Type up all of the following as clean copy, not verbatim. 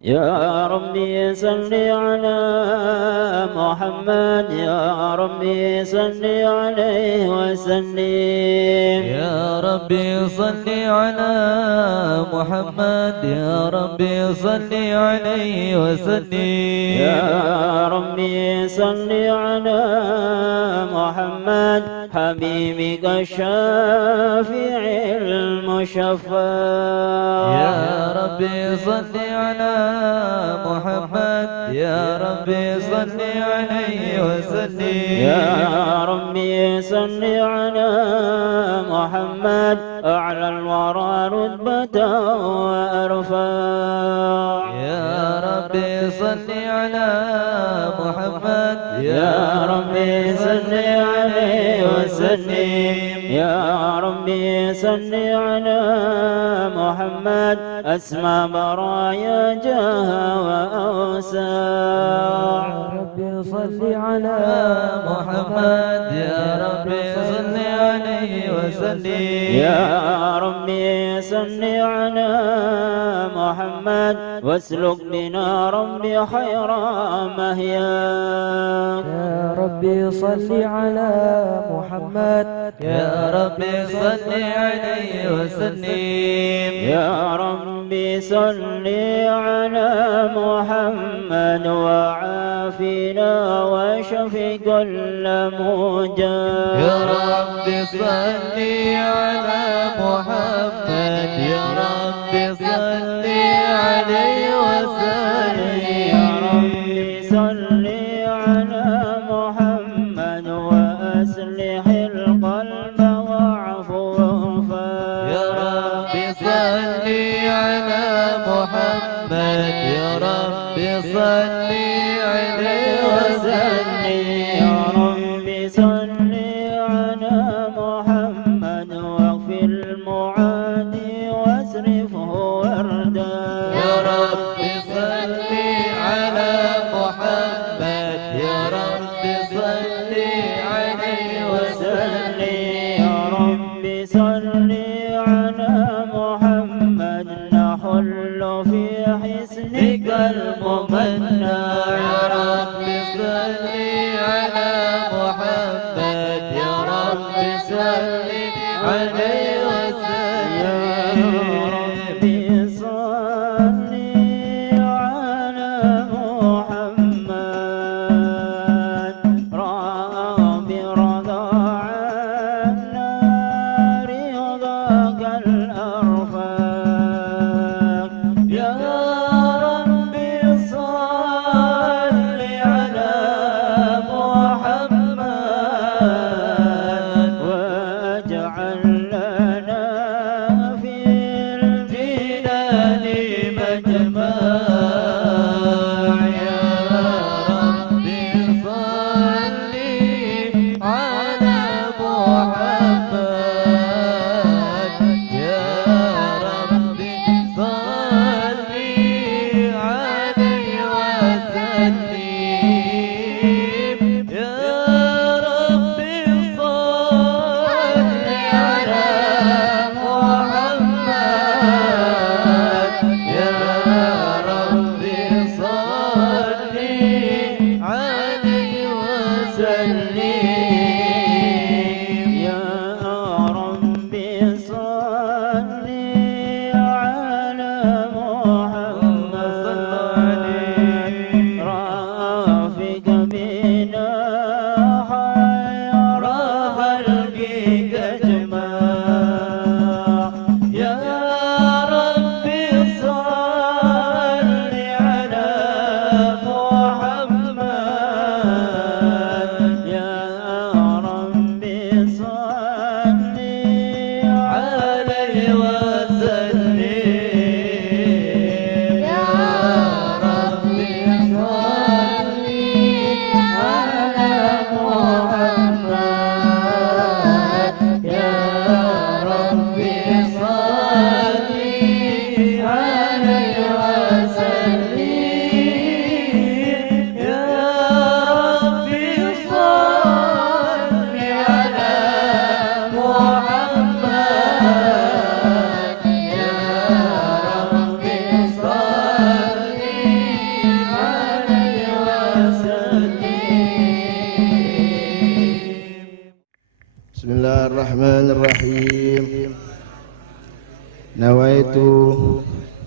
يا ربي صل على محمد، يا ربي صل عليه وسلم. يا ربي صل على محمد، يا ربي صل عليه وسلم. يا ربي صل على محمد حبيبك الشافع المشفع. يا ربي صل على محمد، يا ربي صل عليه وسلم. يا ربي صل على محمد أعلى الورى رتبة وأرفع. يا ربي صل على محمد، يا ربي صل عليه وسلم. يا ربي صل على محمد أسمى برايا جاه وأوسع. يا ربي صل على محمد، يا ربي صل عليه وسلم. يا ربي صل على محمد واسلك بنا ربي خير مهيا. يا ربي صل على محمد، يا ربي صل عليه وسلم. يا ربي صل على محمد وعافنا واشف كل موجع. يا ربي صل على محمد، يا ربي صل عليه وسلم. يا ربي صل على محمد وأصلح القلب واعف واغفر. يا ربي صل على محمد، يا ربي صل عليه وسلم. يا ربي صل على محمد واغفر المعادي واصرفه وردا. يا ربي صل على محمد، يا ربي صل عليه وسلم. يا ربي صل على محمد نحل في حسنك الممنع. يا ربي صل على محمد، يا ربي صل عليه وسلم. يا ربي صل على محمد ربي رضى عنا رضاك الأرفق. يا ربي صل على محمد واجعل لنا في الجنان مجمع. يا ربي صل على محمد، يا ربي صل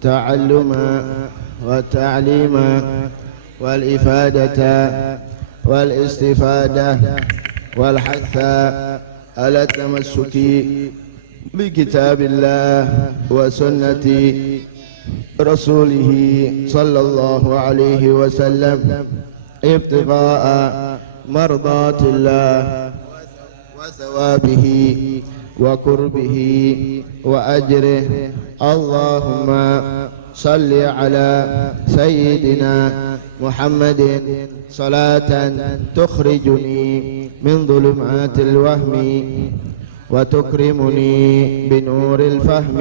تعلما وتعليما والإفادة والاستفادة والحث على التمسك بكتاب الله وسنة رسوله صلى الله عليه وسلم ابتغاء مرضات الله وثوابه وقربه وأجره. اللهم صل على سيدنا محمد صلاة تخرجني من ظلمات الوهم وتكرمني بنور الفهم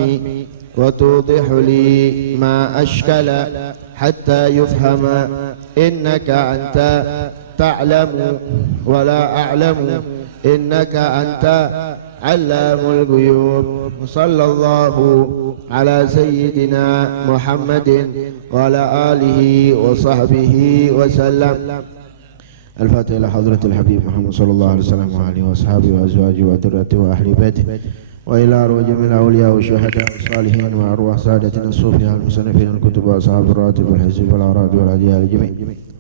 وتوضح لي ما أشكل حتى يفهم إنك أنت تعلم ولا أعلم إنك أنت علام الغيوب. صلى الله على سيدنا محمد وعلى آله وصحبه وسلم. الفاتحة إلى حضرة الحبيب محمد صلى الله عليه وسلم وآله وأصحابه وأزواجه وذريته وأهل بيته وإلى أرواح جميع الأولياء والشهداء والصالحين وأرواح سادتنا الصوفياء المصنفين الكتب وأصحاب الراتب والحزب والأعراض والأدياء الجميع،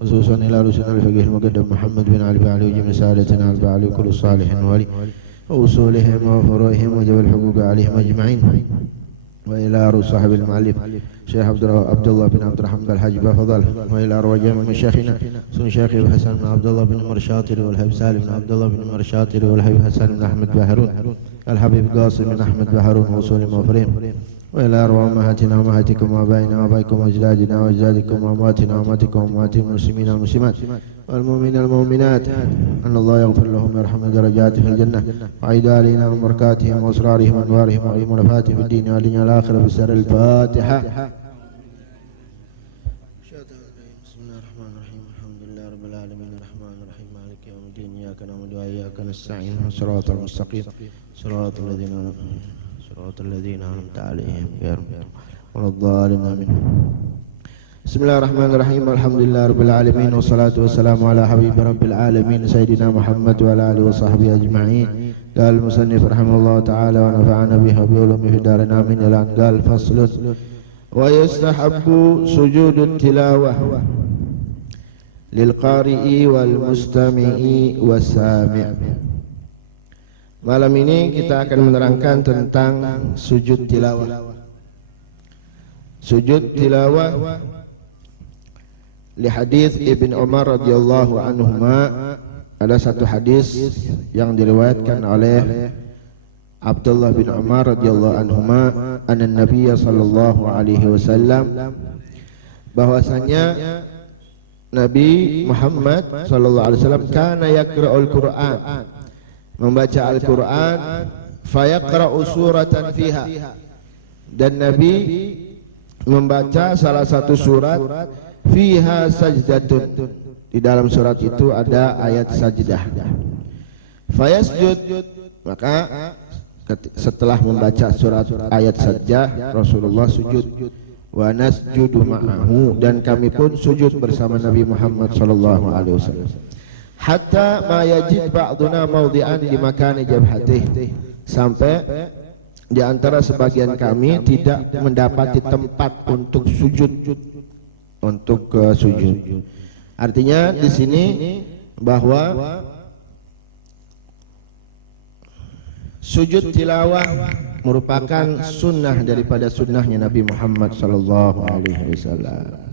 خصوصا إلى رسولنا الفقيه المقدم محمد بن علي بعلي وجميع سادتنا البعلي وكل الصالح ولي وأصولهم وفروعهم وجب الحقوق عليهم أجمعين، وإلى أرواح صاحب المؤلف شيخ عبد الله بن عبد الرحمن الحاج بفضل، وإلى أرواح جميع مشايخنا سن شيخ حسن بن عبد الله بن عمر الشاطري والحبيب سالم بن عبد الله بن عمر الشاطري والحبيب حسن بن أحمد بهرون الحبيب قاسم بن أحمد بهرون وصول موفرين، وإلى أرواح أمهاتنا وأمهاتكم وآبائنا وآبائكم وأجدادنا وأجدادكم وأمواتنا وأمواتكم وأموات المسلمين والمسلمات والمؤمنين والمؤمنات، أن الله يغفر لهم ويرحم درجاتهم في الجنة وعيد علينا من بركاتهم وأسرارهم وأنوارهم ومنفاتهم في الدين والدنيا والآخرة بسر الفاتحة. بسم الله الرحمن الرحيم. الحمد لله رب العالمين الرحمن الرحيم مالك يوم الدين إياك نعبد وإياك نستعين صراط المستقيم صراط الذين أنعمت عليهم غير المغضوب ولا الضالين آمين. بسم الله الرحمن الرحيم. الحمد لله رب العالمين والصلاة والسلام على حبيب رب العالمين سيدنا محمد وعلى آله وصحبه أجمعين. قال المصنف رحمه الله تعالى ونفعنا به وبعلومه في دارنا آمين. إلى أن قال فصل ويستحب سجود التلاوة للقارئ والمستمع والسامع. Malam ini kita akan menerangkan tentang sujud tilawah. Sujud tilawah li hadis Ibn Umar radhiyallahu anhuma, ada satu hadis yang diriwayatkan oleh Abdullah bin Umar radhiyallahu anhuma anna Nabiy sallallahu alaihi wasallam, bahwasanya Nabi Muhammad sallallahu alaihi wasallam kana yaqra'ul Qur'an, membaca Al-Quran, fayaqra'u suratan fiha, dan Nabi membaca salah satu surat fiha sajdatun, di dalam surat itu ada ayat sajdah. Fayasjud, maka setelah membaca surat ayat sajdah Rasulullah sujud, wa nasjudu ma'ahu, dan kami pun sujud bersama Nabi Muhammad sallallahu alaihi wasallam. Hatta ma yajid ba'duna mawdi'an di makani jabhatih, sampai di antara sebagian kami tidak mendapati tempat untuk sujud, sujud. Artinya di sini bahwa sujud tilawah merupakan sunnah daripada sunnahnya Nabi Muhammad sallallahu alaihi wasallam.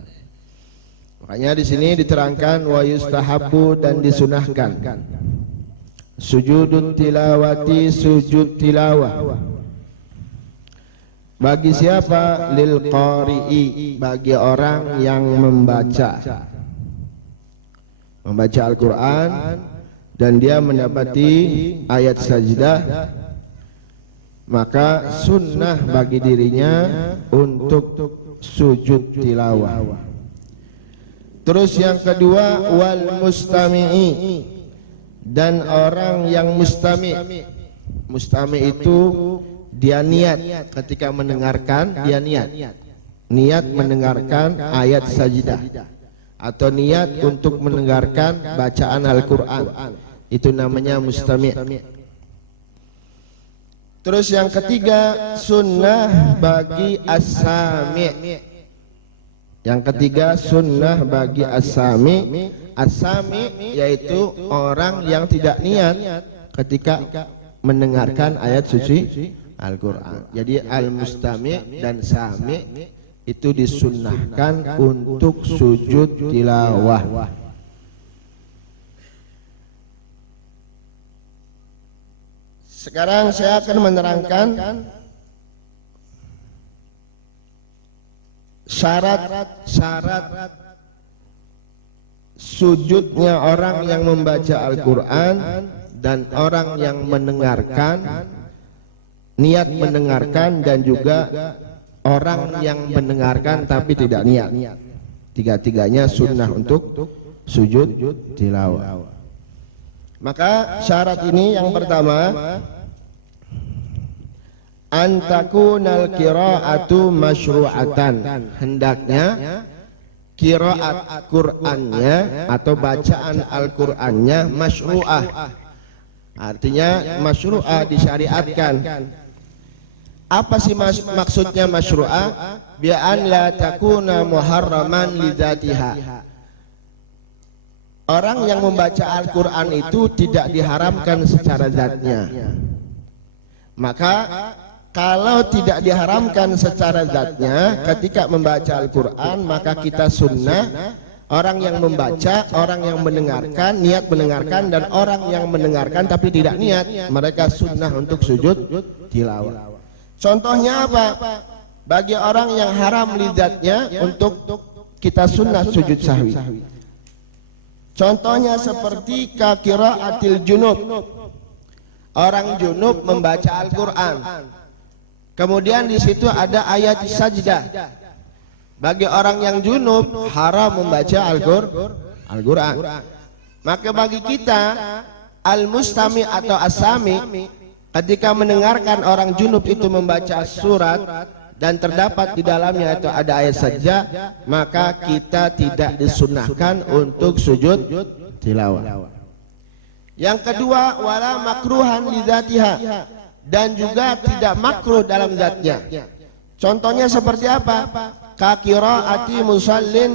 Makanya di sini diterangkan wa yustahabbu, dan disunahkan sujudut tilawati, sujud tilawah bagi siapa? Lil qari'i, bagi orang yang membaca Al-Quran dan dia mendapati ayat sajdah, maka sunnah bagi dirinya untuk sujud tilawah. Terus yang kedua, wal mustami'i, dan orang yang mustami'. Mustami' itu dia niat ketika mendengarkan, dia niat mendengarkan ayat sajdah atau niat untuk mendengarkan bacaan Al-Quran, itu namanya mustami'. Terus yang ketiga, sunnah bagi as-sami'. Yang ketiga, sunnah bagi as-sami'. As-sami' yaitu orang yang tidak niat ketika mendengarkan ayat suci Al-Quran. Jadi al-mustami' dan sami' itu disunnahkan untuk sujud tilawah. Sekarang saya akan menerangkan syarat-syarat sujudnya orang yang membaca Al-Quran dan orang yang mendengarkan, niat mendengarkan, dan juga orang yang mendengarkan tapi tidak niat. Tiga-tiganya sunnah untuk sujud tilawah. Maka syarat ini yang pertama, antakunal qira'atu masyru'atan. Hendaknya qira'at Qur'annya atau bacaan Al-Qur'annya masyru'ah. Artinya masyru'ah, disyariatkan. Apa sih maksudnya masyru'ah? Bi'an la takuna muharraman lidzatiha. Orang yang membaca Al-Quran itu tidak diharamkan secara zatnya. Maka kalau tidak diharamkan secara zatnya, ketika membaca Al-Quran, maka kita sunnah orang yang membaca, orang yang mendengarkan, niat mendengarkan, dan orang yang mendengarkan tapi tidak niat, mereka sunnah untuk sujud tilawah. Contohnya apa? Bagi orang yang haram lidzatnya, untuk kita sunnah sujud sahwi. Contohnya seperti qiraatil junub. Orang junub membaca Al-Quran, kemudian di situ ada ayat sajdah. Bagi orang yang junub haram membaca Al-Quran. Maka bagi kita al-mustami atau as-sami, ketika mendengarkan orang junub itu membaca surat dan terdapat di dalamnya itu ada ayat sajdah, maka kita tidak disunnahkan untuk sujud tilawah. Yang kedua, wala makruhan lidzatiha, dan juga tidak makruh dalam zatnya. Contohnya seperti apa? Ka qiraati musallin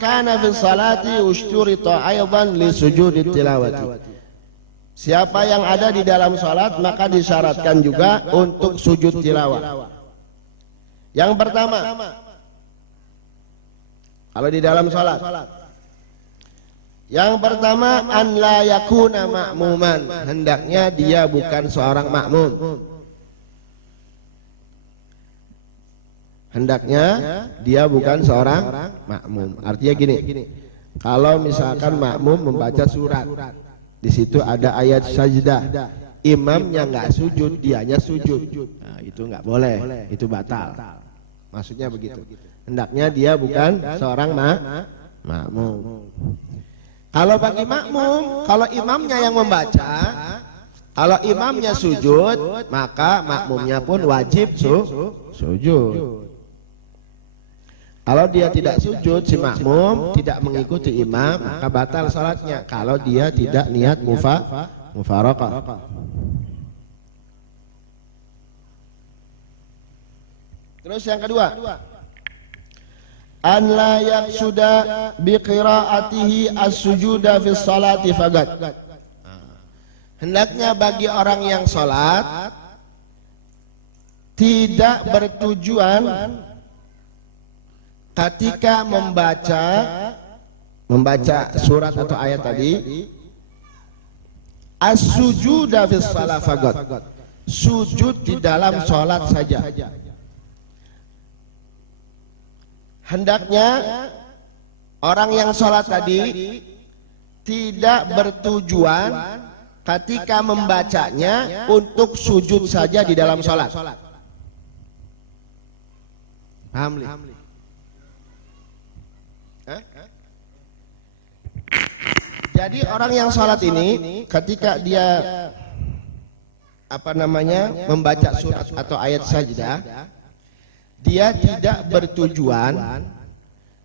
kana fi salati ushturita aidan li sujudi tilawati. Siapa yang ada di dalam salat maka disyaratkan juga untuk sujud tilawah. Yang pertama, kalau di dalam salat, yang pertama an la yakuna ma'muman, hendaknya dia bukan seorang makmum. Hendaknya dia bukan seorang makmum. Artinya gini, kalau misalkan makmum membaca surat, di situ ada ayat sajdah, imamnya nggak sujud, dianya sujud, nah, itu nggak boleh, itu batal. Maksudnya begitu. Hendaknya dia bukan seorang makmum. Kalau bagi makmum, kalau imamnya yang membaca, kalau imamnya sujud, maka makmumnya pun wajib sujud. Kalau dia tidak sujud, si makmum tidak mengikuti imam, maka batal salatnya. Kalau dia tidak niat mufaraqah. Terus yang kedua, an la yaqsuda bi qiraatihi as-sujuda fi sholati faqat. Hendaknya bagi orang yang salat tidak bertujuan ketika membaca surat atau ayat tadi, as-sujuda fi shalah faqat, sujud di dalam salat saja. Hendaknya orang yang sholat tadi tidak bertujuan ketika membacanya untuk sujud saja di dalam sholat. Paham? Jadi orang yang sholat ini ketika dia membaca surat atau ayat sajdah, dia tidak bertujuan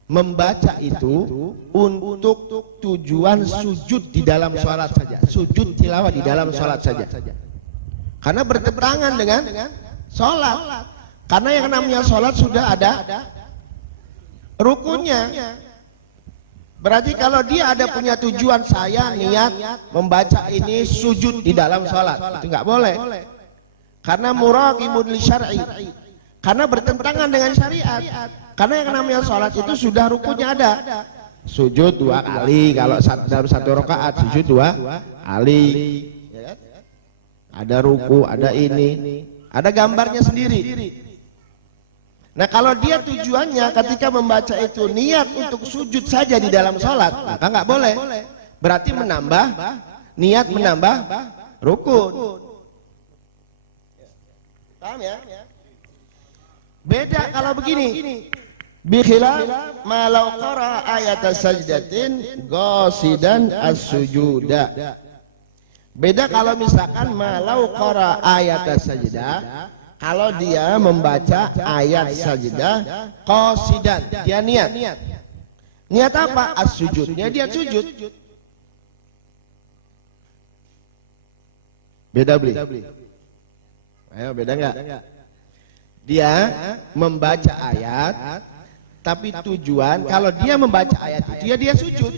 membaca itu untuk tujuan sujud di dalam sholat saja, sujud tilawah di dalam sholat saja, karena bertentangan dengan sholat. Karena yang namanya sholat sudah ada rukunnya. Berarti kalau dia ada punya tujuan, saya niat membaca ini sujud di dalam sholat, itu nggak boleh, karena muraqibun li syar'i, karena bertentangan dengan syariat. Karena yang namanya sholat itu sudah rukunnya ada. Sujud 2 kali, kalau dalam 1 rakaat sujud 2 kali. Ada ruku, ada ini, ada gambarnya sendiri. Nah kalau dia tujuannya ketika membaca itu niat untuk sujud saja di dalam sholat, maka nggak boleh. Berarti niat menambah rukun. Paham ya? Beda kalau begini, bikhilaf ma law qara ayat sajdatin qasidan as-sujuda. Beda kalau misalkan ma law qara ayat sajdah, kalau dia membaca ayat sajdah qasidan, dia niat apa? As-sujudnya dia sujud. Beda beli? Ayo, beda enggak? Dia membaca ayat, tapi tujuan kalau dia membaca ayat itu ya dia sujud.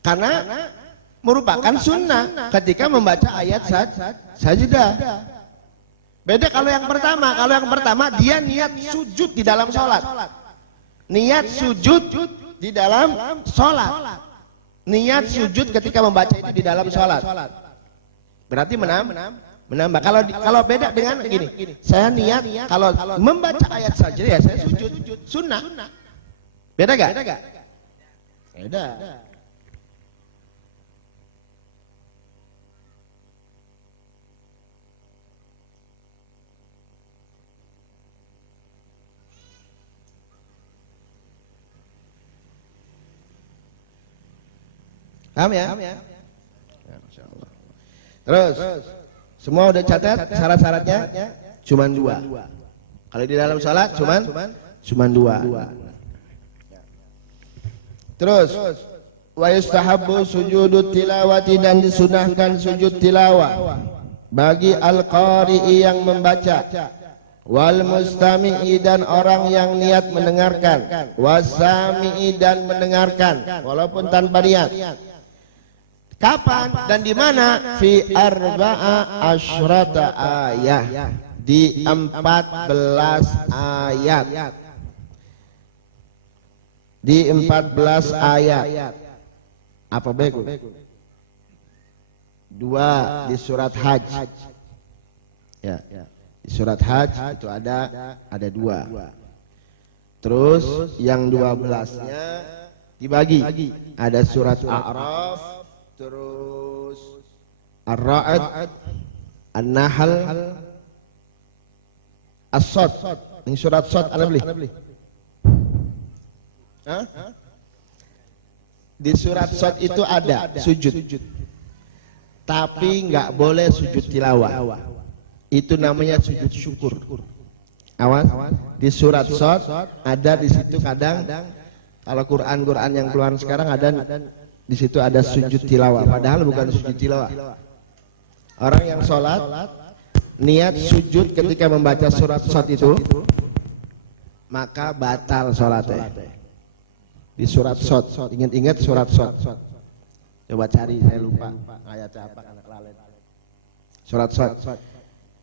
Karena merupakan sunnah ketika membaca ayat sajdah. Beda kalau yang pertama, dia niat sujud di dalam sholat. Niat sujud di dalam sholat. Niat sujud ketika membaca itu di dalam sholat. Berarti menambah. Kalau beda dengan gini, saya niat kalau membaca ayat saja ya saya sujud, sunnah. Beda gak? Beda. Paham ya? Terus semua udah catat syarat-syaratnya? Cuman 2. Kalau di dalam salat cuman 2. Terus wa yustahabbu sujudut tilawati, dan disunahkan sujud tilawah bagi al-qari'i yang membaca, wal mustami'i dan orang yang niat mendengarkan, wasami'i dan mendengarkan walaupun tanpa niat. Kapan dan di mana? Fi arba'a asyrata ayat, di 14 ayat. Di 14 ayat. Apa bego? 2 di surat Hajj. Ya. Di surat Hajj itu ada 2. Terus yang 12-nya dibagi. Ada surat A'raf, terus Ar-Ra'd, An-Nahl, As-Sad. Ini surat Sad ada beli? Hah? Di surat Sad itu ada sujud. Tapi nggak boleh sujud tilawah. Itu namanya sujud syukur. Awas, di surat Sad ada di situ kadang kalau Quran yang keluar sekarang ada di situ ada sujud tilawah. Padahal bukan sujud tilawah. Orang yang sholat niat sujud ketika membaca surat Sad itu, maka batal sholatnya. Di surat Sad, ingat-ingat surat Sad. Coba cari, saya lupa ayat apa anak lalen. Surat Sad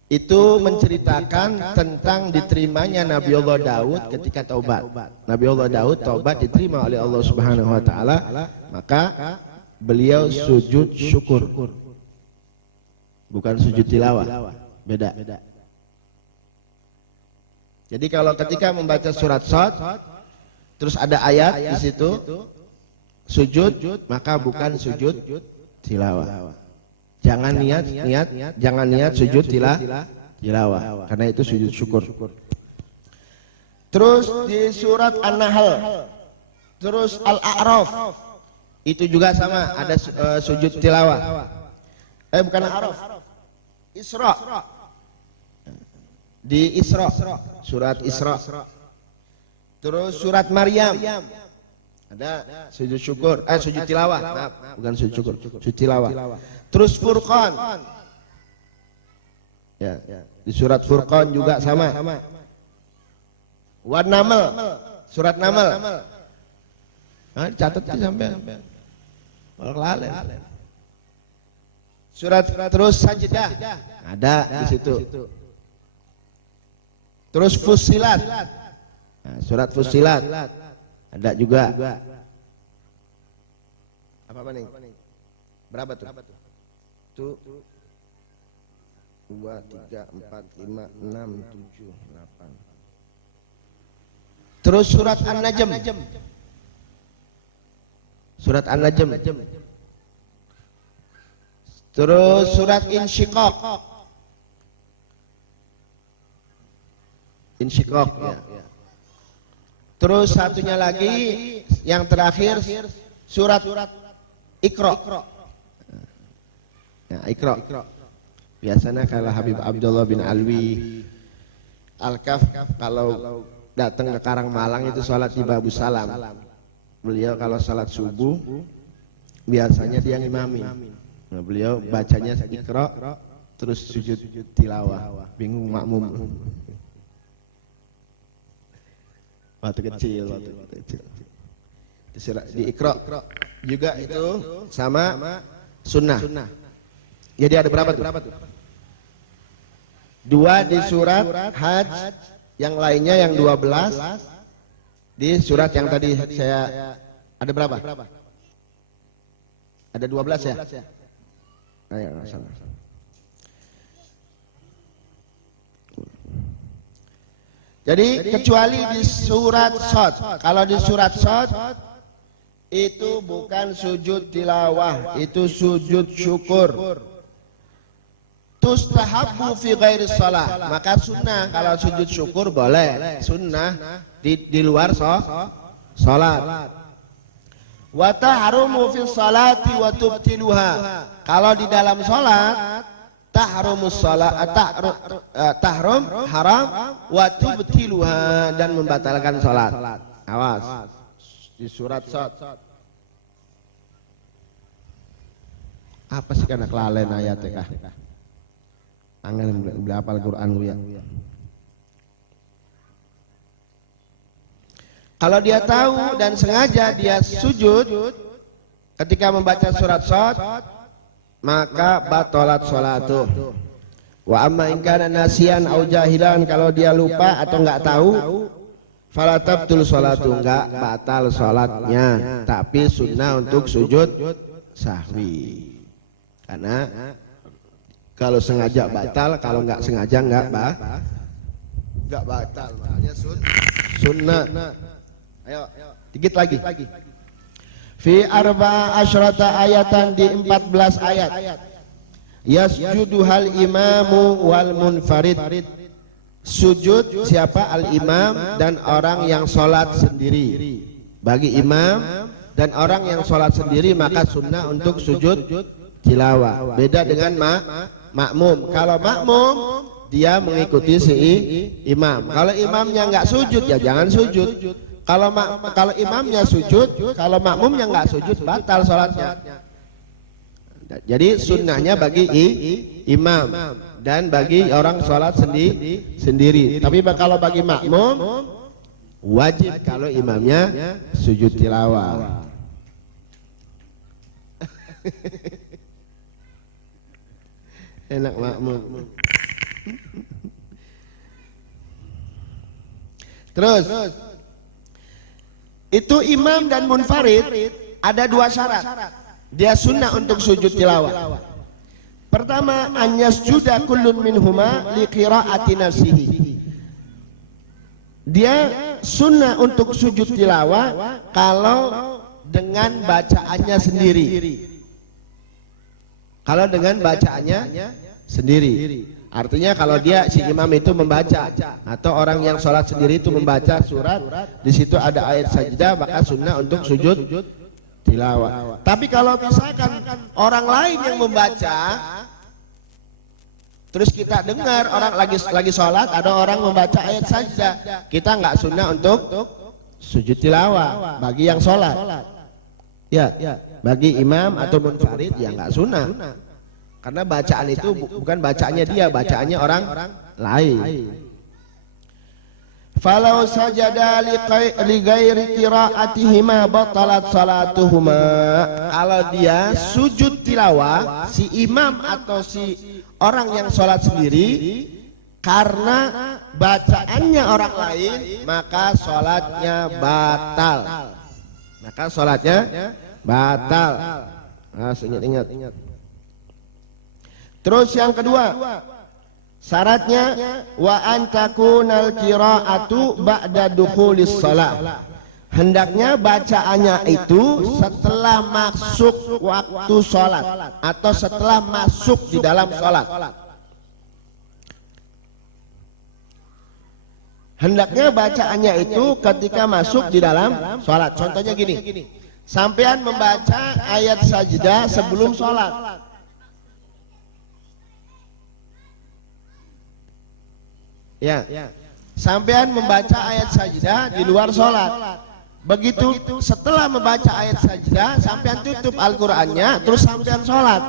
itu menceritakan tentang diterimanya Nabi Allah Daud ketika taubat. Nabi Allah Daud taubat diterima oleh Allah Subhanahu wa taala, maka beliau sujud syukur. Bukan sujud tilawah. Beda. Jadi kalau ketika membaca surat Sad terus ada ayat di situ sujud, maka bukan sujud tilawah. Jangan niat sujud tilawah, karena itu sujud syukur. Terus di surat An-Nahl, terus Al-A'raf itu juga sama, ada sujud tilawah. Bukan Al-A'raf, Isra. Di Isra, surat Isra. Terus surat Maryam ada sujud syukur, sujud tilawah, maaf, bukan sujud syukur, sujud tilawah. Terus Furqan, ya, di surat Furqan juga sama. Wan Naml, surat Naml, catat sampai lalen. Surat terus Sajdah ada di situ. Terus Fussilat. Nah, surat Fussilat ada juga. Apa nih? Berapa tuh? Tuh 2, 3, 4, 5, 6, 7, 8. Terus surat An-Najm. Surat An-Najm. Terus surat Insyiqaq. Insyiqaq ya. Terus satunya lagi yang terakhir surat Iqra. Ya, Iqra. Biasanya kalau Habib Abdullah bin Alwi Al-Kaf kalau datang ke Karangmalang itu sholat di Babu Salam. Beliau kalau sholat subuh biasanya dia ngimami. Nah, beliau bacanya Iqra terus sujud tilawah. Bingung makmum. Waktu kecil. Di Iqra juga itu sama sunnah. Jadi ada berapa tuh? 2 di surat Hajj, yang lainnya yang 12 di surat yang tadi saya ada berapa? Ada 12 ya? Ayo, salah. Jadi kecuali di surat Sad. Kalau di surat Sad itu bukan sujud tilawah, itu sujud syukur. Tustahabbu fi ghairi shalah. Maka sunnah kalau sujud syukur boleh. Sunnah di luar salat. Wa tahrumu fi salati wa tubtiluha. Kalau di dalam salat tahrumus salat, tahrum haram, wa tubtiluha dan membatalkan salat. Awas. Di surat Sad. Apa sih kana kelalen ayatnya kah? Angel beli hafal Quran lu ya. Kalau dia tahu dan sengaja dia sujud ketika membaca surat Shad, maka batalat salatuh. Wa amma in kana nasiyan au jahilan, kalau dia lupa atau enggak tahu, fala tabtul salatu, enggak batal salatnya, tapi sunnah untuk sujud sahwi. Karena kalau sengaja batal, kalau enggak sengaja enggak batal, makanya sunnah. Ayo, dikit lagi. Fi arba'a asyrata ayatan, di 14 ayat. Yasjudu hal imamu wal munfarid. Sujud siapa? Al imam dan orang yang sholat sendiri. Bagi imam dan orang yang sholat sendiri maka sunnah untuk sujud tilawah. Beda dengan makmum. Kalau makmum dia mengikuti si imam. Kalau imamnya nggak sujud ya jangan sujud. Kalau imamnya sujud, kalau makmumnya nggak sujud, batal sholatnya. Jadi sunnahnya bagi imam dan bagi orang sholat sendiri. Tapi kalau bagi makmum wajib kalau imamnya sujud tilawah. Enak makmum. Terus. Itu imam dan munfarid ada dua syarat. Dia sunnah untuk sujud tilawah. Pertama, an yasjuda kullun minhuma li qiraati nafsihi. Dia sunnah untuk sujud tilawah kalau dengan bacaannya sendiri. Kalau dengan bacaannya sendiri. Artinya kalau dia si imam itu membaca atau orang yang sholat sendiri itu membaca surat, di situ ada ayat sajdah, maka sunnah untuk sujud tilawah. Tapi kalau misalkan orang lain yang membaca, terus kita dengar orang lagi sholat ada orang membaca ayat sajdah, kita nggak sunnah untuk sujud tilawah bagi yang sholat. Ya, bagi imam atau munfarid ya nggak sunnah. Karena bacaan itu bukan bacaannya dia, bacaannya orang lain. Falau sajada li ghairi qiraatihima batalat salatuhuma. Kalau dia sujud tilawah, si imam atau si orang yang sholat sendiri, karena bacaannya orang lain, maka sholatnya batal. Maka sholatnya batal. Ingat. Terus yang kedua, syaratnya wa an takunal qiraatu ba'da dukhulis shalah. Hendaknya bacaannya itu setelah masuk waktu sholat atau setelah masuk di dalam sholat. Hendaknya bacaannya itu ketika masuk di dalam sholat. Contohnya gini, sampean membaca ayat sajdah sebelum sholat. Ya, sampean membaca ayat sajdah di luar sholat. Begitu setelah membaca ayat sajdah, sampean tutup Al-Qur'annya, terus sampean sholat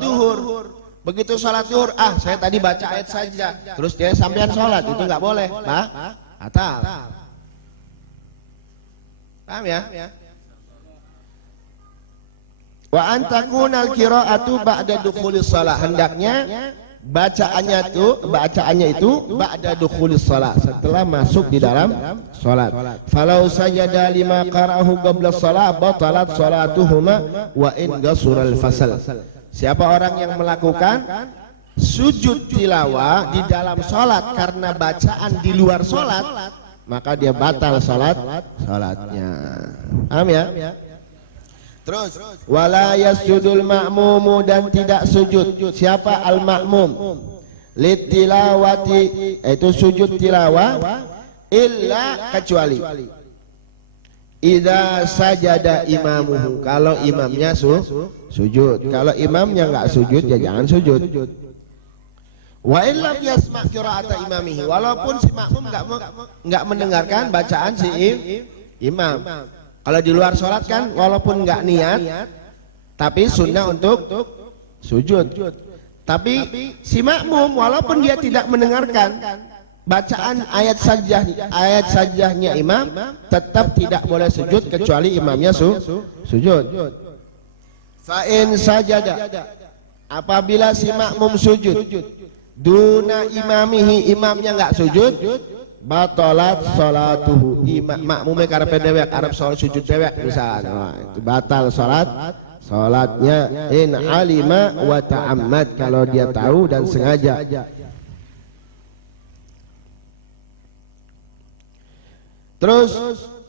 duhur. Begitu sholat duhur, saya tadi baca ayat sajdah, terus dia sampean sholat, itu nggak boleh, batal. Paham ya? Wa antakunal qiraatu ba'da dukhulis shalah. Hendaknya bacaannya itu ba'da dukhulis shalah, setelah masuk di dalam salat. Falau sajada lima qara'ahu qabla shalah batalat salatuhuma wa in gasural fasal. Siapa orang yang melakukan sujud tilawah di dalam salat karena bacaan di luar salat, maka dia batal salatnya. Paham ya? Terus wala yasjudul ma'mumu, dan tidak sujud siapa al-ma'mum litilawati, itu sujud tilawah, illa kecuali idza sajada imamuhu, kalau imamnya sujud. Kalau imamnya enggak sujud ya jangan sujud. Wa illam yasma' qira'ata imamihi, walaupun si makmum enggak mendengarkan bacaan si imam. Kalau di luar sholat kan walaupun nggak niat, tapi sunnah untuk sujud. Tapi si makmum walaupun dia tidak mendengarkan, bacaan ayat sajahnya imam tetap tidak boleh sujud kecuali imamnya sujud. Fa in sajada, apabila si makmum sujud duna imamihi, imamnya enggak sujud, batalat salatuhu, makmumnya karepe dewek arep salat sujud dewek misalnya, itu batal salatnya in alima wa ta'ammad, kalau dia tahu dan sengaja. Terus,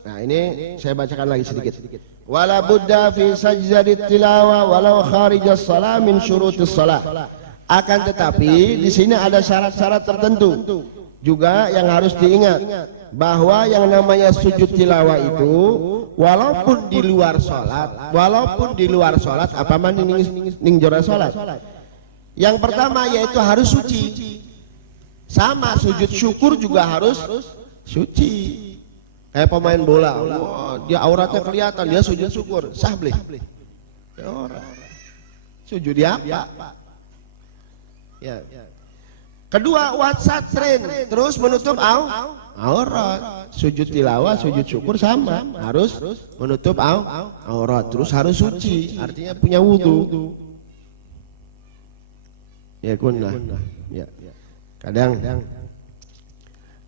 nah ini saya bacakan lagi sedikit. Wala budda fi sajdatit tilawah walau kharijas shalah min syurutis shalah. Akan tetapi di sini ada syarat-syarat tertentu juga yang harus diingat, bahwa yang namanya sujud tilawah itu walaupun di luar salat, apa man ning jora salat. Yang pertama yaitu harus suci. Sama sujud syukur juga harus suci. Kayak pemain bola, dia auratnya kelihatan, dia sujud syukur, sah beli? Ya orang. Sujud dia apa? Ya. Kedua, watsatrin, terus menutup aurat. Sujud tilawah, sujud syukur sama, harus menutup aurat, terus harus suci, artinya punya wudu. Ya kunlah. Ya. Kadang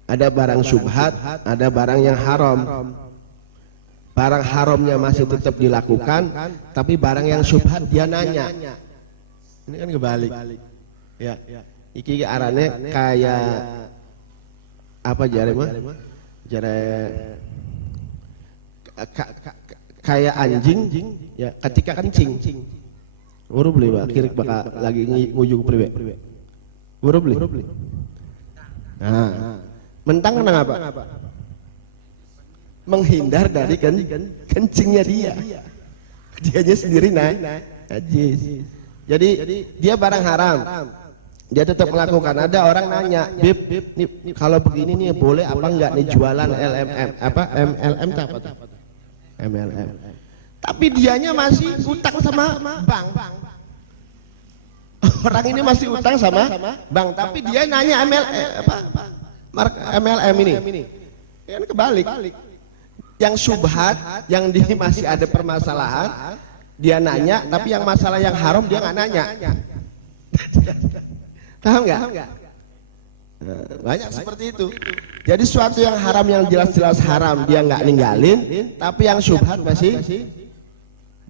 ada barang syubhat, ada barang yang haram. Barang haramnya masih tetap dilakukan, tapi barang yang syubhat dia nanya. Ini kan kebalik. Ya. Iki arane kayak apa jare mah? Jare kayak anjing ya ketika kencing. Baru beli Pak, kirik bakal lagi ngujung priwe. Baru beli. Nah, mentang kenang apa? Menghindar dari kencingnya dia. Dianya sendiri najis. Jadi dia barang haram. Dia tetap melakukan. Ada orang nanya, Bib, nih, kalau begini nih boleh apa enggak nih jualan LMM? Apa MLM apa tuh? MLM. Tapi dianya masih utang sama bank. Orang ini masih utang sama bank, tapi dia nanya MLM ini. Kan kebalik. Yang syubhat, yang dia masih ada permasalahan, dia nanya, tapi yang masalah yang haram dia nggak nanya. Paham nggak? Banyak seperti itu. Jadi suatu yang haram, yang jelas-jelas haram dia nggak ninggalin, tapi yang syubhat masih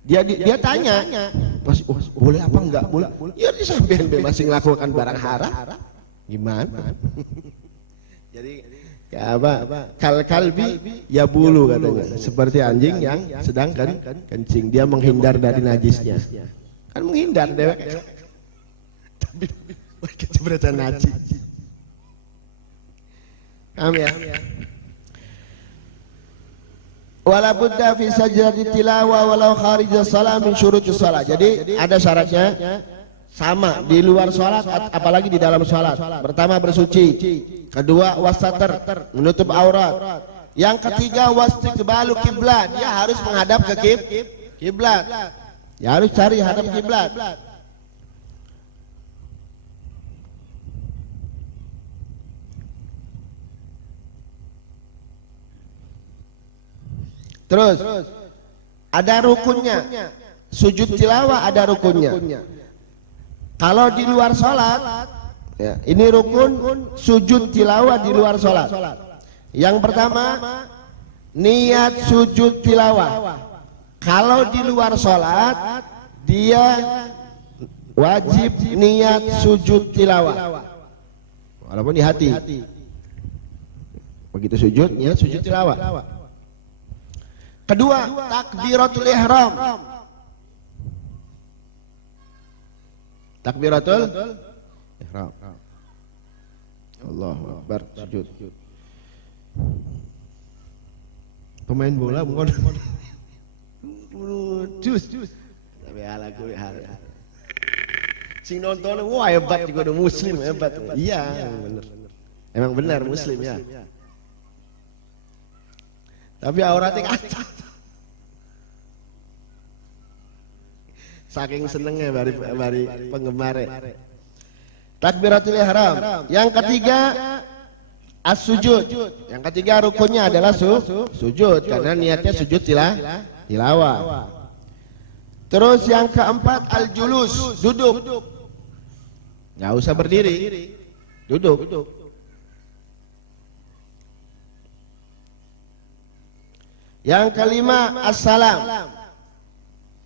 dia tanya, masih boleh apa enggak? Boleh. Ya dia sampean masih melakukan barang haram. Gimana? Jadi apa? Kalbi ya bulu katanya. Seperti anjing yang sedang kencing, dia menghindar dari najisnya. Kan menghindar dewek. Tapi kecebratan najis. Paham ya? Wala budda fi sajdati tilawah walau kharijas shalah min syurutis shalah. Jadi ada syaratnya sama di luar salat apalagi di dalam salat. Pertama bersuci, kedua wasatar, menutup aurat. Yang ketiga wastiqbalu kiblat, dia harus menghadap ke kiblat. Ya harus cari hadap kiblat. Terus ada rukunnya, sujud tilawah ada rukunnya. Kalau di luar sholat, ya, ini rukun sujud tilawah di luar sholat. Yang pertama niat sujud tilawah. Kalau di luar sholat dia wajib niat sujud tilawah, walaupun di hati. Begitu sujud, niat sujud tilawah. Kedua, takbiratul ihram. Takbiratul ihram. Allahu Akbar, sujud. Pemain bola bukan. Jus. Tapi ala gue hal. Sing nonton wah hebat juga, udah muslim hebat. Iya, benar. Emang benar muslim ya. Tapi auratnya kacau. Saking senengnya bari penggemar. Takbiratul ihram. Yang ketiga as-sujud. Yang ketiga rukunnya adalah sujud karena niatnya sujud tilawah. Terus yang keempat al-julus, duduk. Nggak usah berdiri, duduk. Yang kelima as-salam.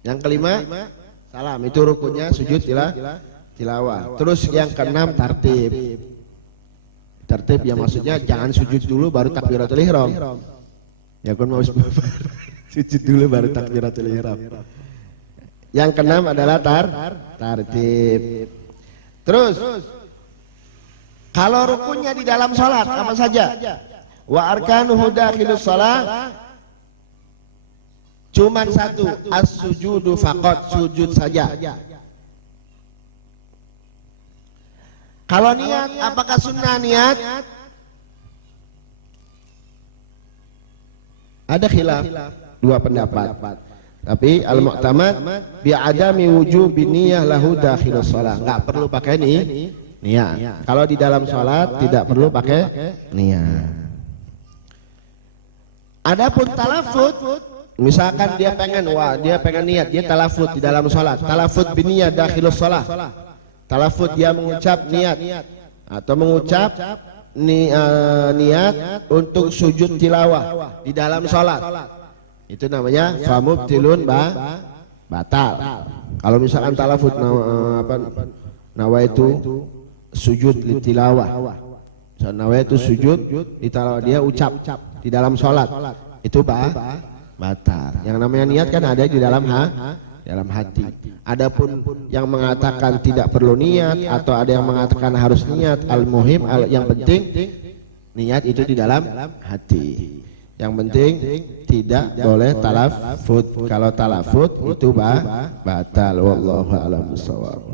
Yang kelima salam, itu rukunnya sujud tilawah. Terus yang keenam tartib. Tartib yang maksudnya jangan sujud dulu baru takbiratul ihram. Ya kan mau sujud dulu baru takbiratul ihram. Yang keenam adalah tartib. Terus kalau rukunnya di dalam salat apa saja? Wa arkanuhu dakhilus shalah. Cuman satu, as-sujudu faqat, sujud saja. Kalau niat, apakah sunnah niat? Ada khilaf, dua pendapat. Tapi al-mu'tamad bi'adami wujubi niyyah lahu dakhilus shalah. Enggak perlu pakai niat. Kalau di dalam salat tidak perlu pakai niat. Adapun talaffuz, misalkan dia pengen niat, dia talafut di dalam sholat, talafut biniyah dakhilus sholat, talafut dia mengucap niat atau mengucap niat untuk sujud tilawah di dalam sholat, itu namanya famubtilun batal. Kalau misalkan talafut nawaitu sujud li tilawah, nawaitu sujud di tilawah, dia ucap di dalam sholat, itu batal. Yang namanya niat kan ada di dalam hati. Adapun yang mengatakan tidak perlu niat atau ada yang mengatakan harus niat, al-muhim yang penting niat itu di dalam hati. Yang penting tidak boleh talafut. Kalau talafut itu batal. Wallahu a'lam bishawab.